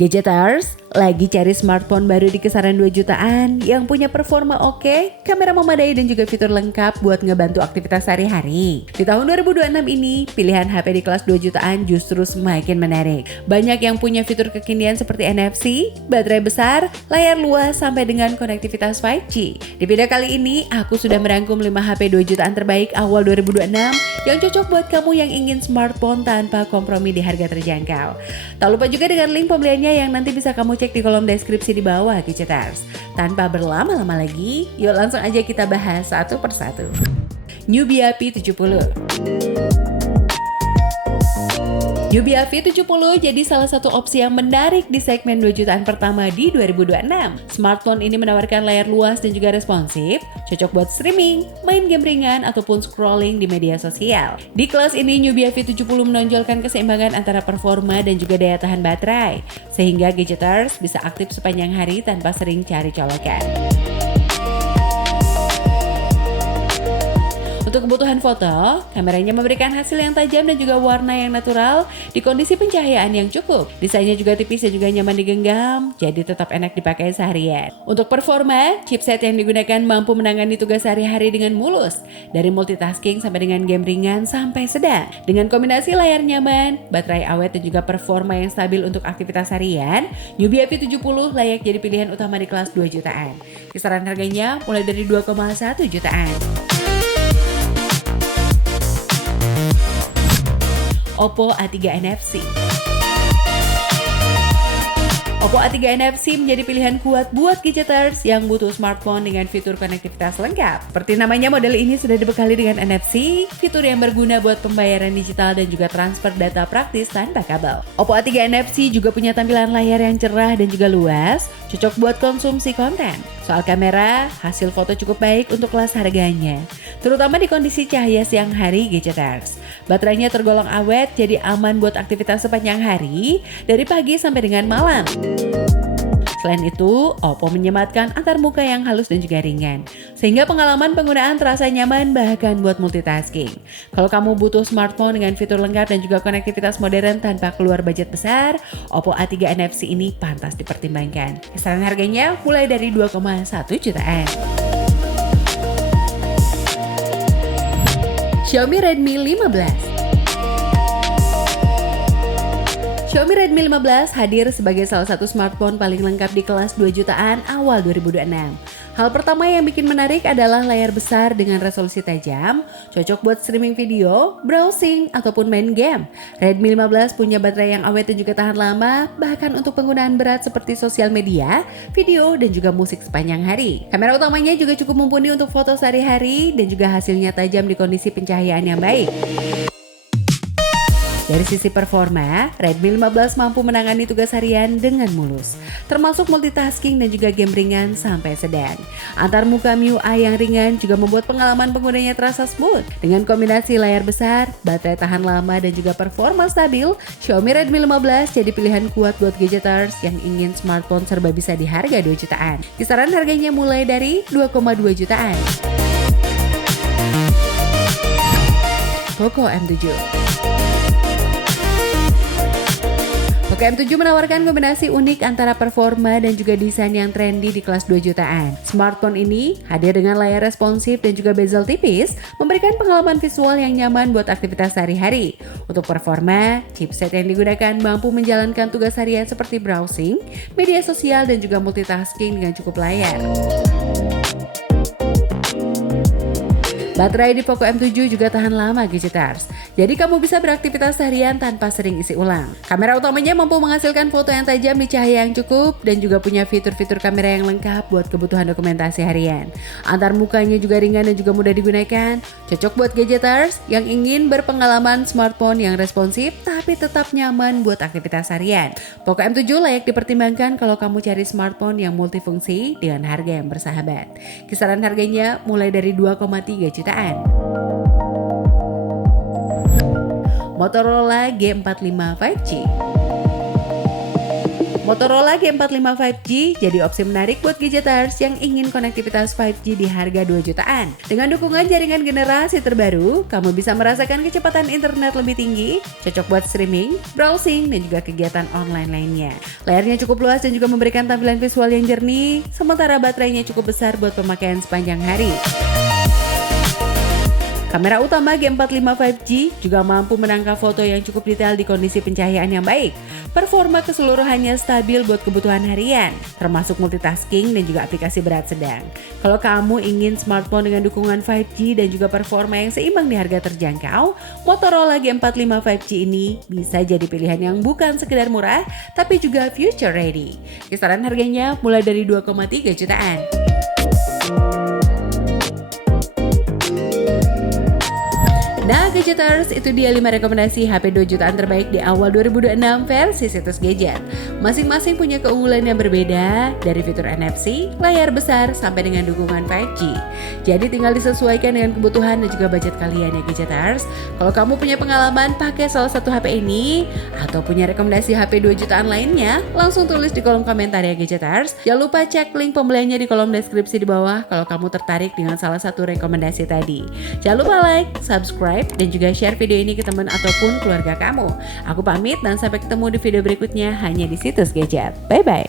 Gadgeters, lagi cari smartphone baru di kisaran 2 jutaan yang punya performa oke, kamera memadai dan juga fitur lengkap buat ngebantu aktivitas sehari-hari. Di tahun 2026 ini, pilihan HP di kelas 2 jutaan justru semakin menarik. Banyak yang punya fitur kekinian seperti NFC, baterai besar, layar luas sampai dengan konektivitas 5G. Di video kali ini, aku sudah merangkum 5 HP 2 jutaan terbaik awal 2026 yang cocok buat kamu yang ingin smartphone tanpa kompromi di harga terjangkau. Tak lupa juga dengan link pembeliannya yang nanti bisa kamu cek di kolom deskripsi di bawah, Gadgeters. Tanpa berlama-lama lagi, yuk langsung aja kita bahas satu persatu. Nubia P70. Nubia V70 jadi salah satu opsi yang menarik di segmen 2 jutaan pertama di 2026. Smartphone ini menawarkan layar luas dan juga responsif, cocok buat streaming, main game ringan, ataupun scrolling di media sosial. Di kelas ini, Nubia V70 menonjolkan keseimbangan antara performa dan juga daya tahan baterai, sehingga Gadgeters bisa aktif sepanjang hari tanpa sering cari colokan. Untuk kebutuhan foto, kameranya memberikan hasil yang tajam dan juga warna yang natural di kondisi pencahayaan yang cukup. Desainnya juga tipis dan juga nyaman digenggam, jadi tetap enak dipakai seharian. Untuk performa, chipset yang digunakan mampu menangani tugas sehari-hari dengan mulus, dari multitasking sampai dengan game ringan sampai sedang. Dengan kombinasi layar nyaman, baterai awet dan juga performa yang stabil untuk aktivitas harian, Nubia V70 layak jadi pilihan utama di kelas 2 jutaan. Kisaran harganya mulai dari 2,1 jutaan. Oppo A3 NFC. Oppo A3 NFC menjadi pilihan kuat buat gadgeters yang butuh smartphone dengan fitur konektivitas lengkap. Seperti namanya, model ini sudah dibekali dengan NFC, fitur yang berguna buat pembayaran digital dan juga transfer data praktis tanpa kabel. Oppo A3 NFC juga punya tampilan layar yang cerah dan juga luas, cocok buat konsumsi konten. Soal kamera, hasil foto cukup baik untuk kelas harganya, terutama di kondisi cahaya siang hari, Gadgeters. Baterainya tergolong awet, jadi aman buat aktivitas sepanjang hari, dari pagi sampai dengan malam. Selain itu, Oppo menyematkan antar muka yang halus dan juga ringan, sehingga pengalaman penggunaan terasa nyaman bahkan buat multitasking. Kalau kamu butuh smartphone dengan fitur lengkap dan juga konektivitas modern tanpa keluar budget besar, Oppo A3 NFC ini pantas dipertimbangkan. Kisaran harganya mulai dari 2,1 jutaan. Xiaomi Redmi 15. Xiaomi Redmi 15 hadir sebagai salah satu smartphone paling lengkap di kelas 2 jutaan awal 2026. Hal pertama yang bikin menarik adalah layar besar dengan resolusi tajam, cocok buat streaming video, browsing, ataupun main game. Redmi 15 punya baterai yang awet dan juga tahan lama, bahkan untuk penggunaan berat seperti sosial media, video, dan juga musik sepanjang hari. Kamera utamanya juga cukup mumpuni untuk foto sehari-hari dan juga hasilnya tajam di kondisi pencahayaan yang baik. Dari sisi performa, Redmi 15 mampu menangani tugas harian dengan mulus, termasuk multitasking dan juga game ringan sampai sedang. Antar muka MIUI yang ringan juga membuat pengalaman penggunanya terasa smooth. Dengan kombinasi layar besar, baterai tahan lama dan juga performa stabil, Xiaomi Redmi 15 jadi pilihan kuat buat gadgeters yang ingin smartphone serba bisa di harga 2 jutaan. Kisaran harganya mulai dari 2,2 jutaan. Poco M7. Poco M7 menawarkan kombinasi unik antara performa dan juga desain yang trendy di kelas 2 jutaan. Smartphone ini hadir dengan layar responsif dan juga bezel tipis, memberikan pengalaman visual yang nyaman buat aktivitas sehari-hari. Untuk performa, chipset yang digunakan mampu menjalankan tugas harian seperti browsing, media sosial, dan juga multitasking dengan cukup layar. Baterai di Poco M7 juga tahan lama, Gadgeters. Jadi kamu bisa beraktivitas harian tanpa sering isi ulang. Kamera utamanya mampu menghasilkan foto yang tajam di cahaya yang cukup dan juga punya fitur-fitur kamera yang lengkap buat kebutuhan dokumentasi harian. Antar mukanya juga ringan dan juga mudah digunakan. Cocok buat Gadgeters yang ingin berpengalaman smartphone yang responsif tapi tetap nyaman buat aktivitas harian. Poco M7 layak dipertimbangkan kalau kamu cari smartphone yang multifungsi dengan harga yang bersahabat. Kisaran harganya mulai dari 2,3 jutaan. Motorola G45 5G. Motorola G45 5G jadi opsi menarik buat gadgeters yang ingin konektivitas 5G di harga 2 jutaan. Dengan dukungan jaringan generasi terbaru, kamu bisa merasakan kecepatan internet lebih tinggi, cocok buat streaming, browsing, dan juga kegiatan online lainnya. Layarnya cukup luas dan juga memberikan tampilan visual yang jernih, sementara baterainya cukup besar buat pemakaian sepanjang hari. Kamera utama G45 5G juga mampu menangkap foto yang cukup detail di kondisi pencahayaan yang baik. Performa keseluruhannya stabil buat kebutuhan harian, termasuk multitasking dan juga aplikasi berat sedang. Kalau kamu ingin smartphone dengan dukungan 5G dan juga performa yang seimbang di harga terjangkau, Motorola G45 5G ini bisa jadi pilihan yang bukan sekedar murah, tapi juga future ready. Kisaran harganya mulai dari 2,3 jutaan. Nah Gadgeters, itu dia 5 rekomendasi HP 2 jutaan terbaik di awal 2026 versi Situs Gadget. Masing-masing punya keunggulan yang berbeda, dari fitur NFC, layar besar, sampai dengan dukungan 5G. Jadi tinggal disesuaikan dengan kebutuhan dan juga budget kalian ya Gadgeters. Kalau kamu punya pengalaman pakai salah satu HP ini, atau punya rekomendasi HP 2 jutaan lainnya, langsung tulis di kolom komentar ya Gadgeters. Jangan lupa cek link pembeliannya di kolom deskripsi di bawah kalau kamu tertarik dengan salah satu rekomendasi tadi. Jangan lupa like, subscribe, dan juga share video ini ke teman ataupun keluarga kamu. Aku pamit dan sampai ketemu di video berikutnya hanya di Situs Gadget. Bye-bye.